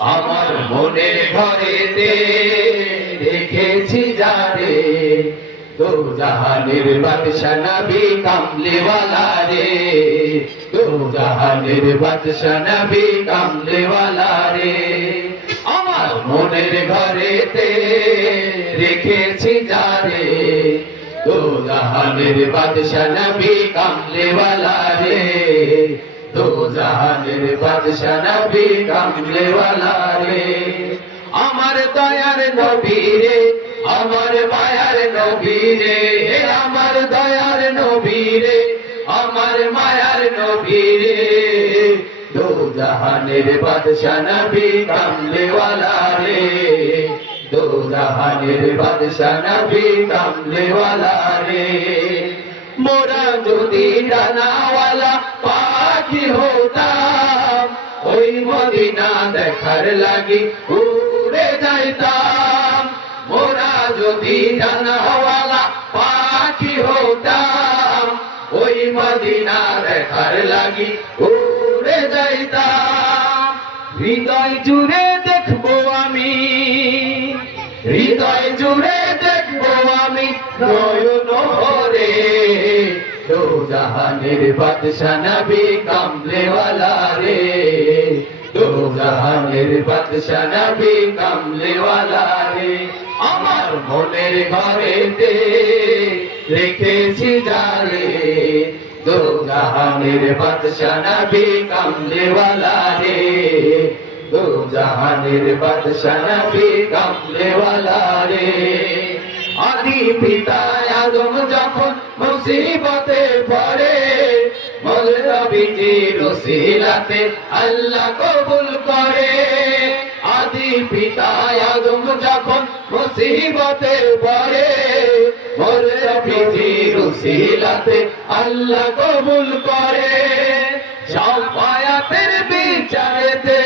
আমার মনের ঘরেতে রেখেছি যারে দো জাহানের বাদশা নবী কামলেওয়ালা রে। দো জাহানের বাদশা নবী কামলেওয়ালা রে। আমার মনের ঘরেতে রেখেছি যারে দো জাহানের বাদশা নবী কামলেওয়ালা রে। দো বাদশা নবী কামলেওয়ালা রে। আমার দয়ার নবী রে, আমার মায়ার নবী রে। আমার দয়ার নবী রে, আমার মায়ার নবী রে। দো বাদশা নবী কামলেওয়ালা রে। দো বাদশা নবী কামলেওয়ালা রে। মোরা যদি ডানাওয়ালা পাখি হতাম ওই মদিনা দেখার লাগি উড়ে যাইতাম। মোরা যদি ডানাওয়ালা পাখি হতাম ওই মদিনা দেখার লাগি উড়ে যাইতাম। হৃদয় জুড়ে দেখব আমি, হৃদয় জুড়ে দেখব আমি জাহানের বাদশা নবী রে। দো জাহানের বাদশা নবী রে। আমার মনের ঘরেতে রেখেছি জারে দো জাহানের বাদশা নবী রে। দো জাহানের বাদশা নবী কামলেওয়ালা রে। আদি পিতা আদম যখন মুসিবতে আল্লাহ কবুল করে। আদি পিতা আদম যখন মুসিবতে পড়ে মৌলবীজি রসিলাতে আল্লাহ কবুল করে। সাফায়াতের বিচারেতে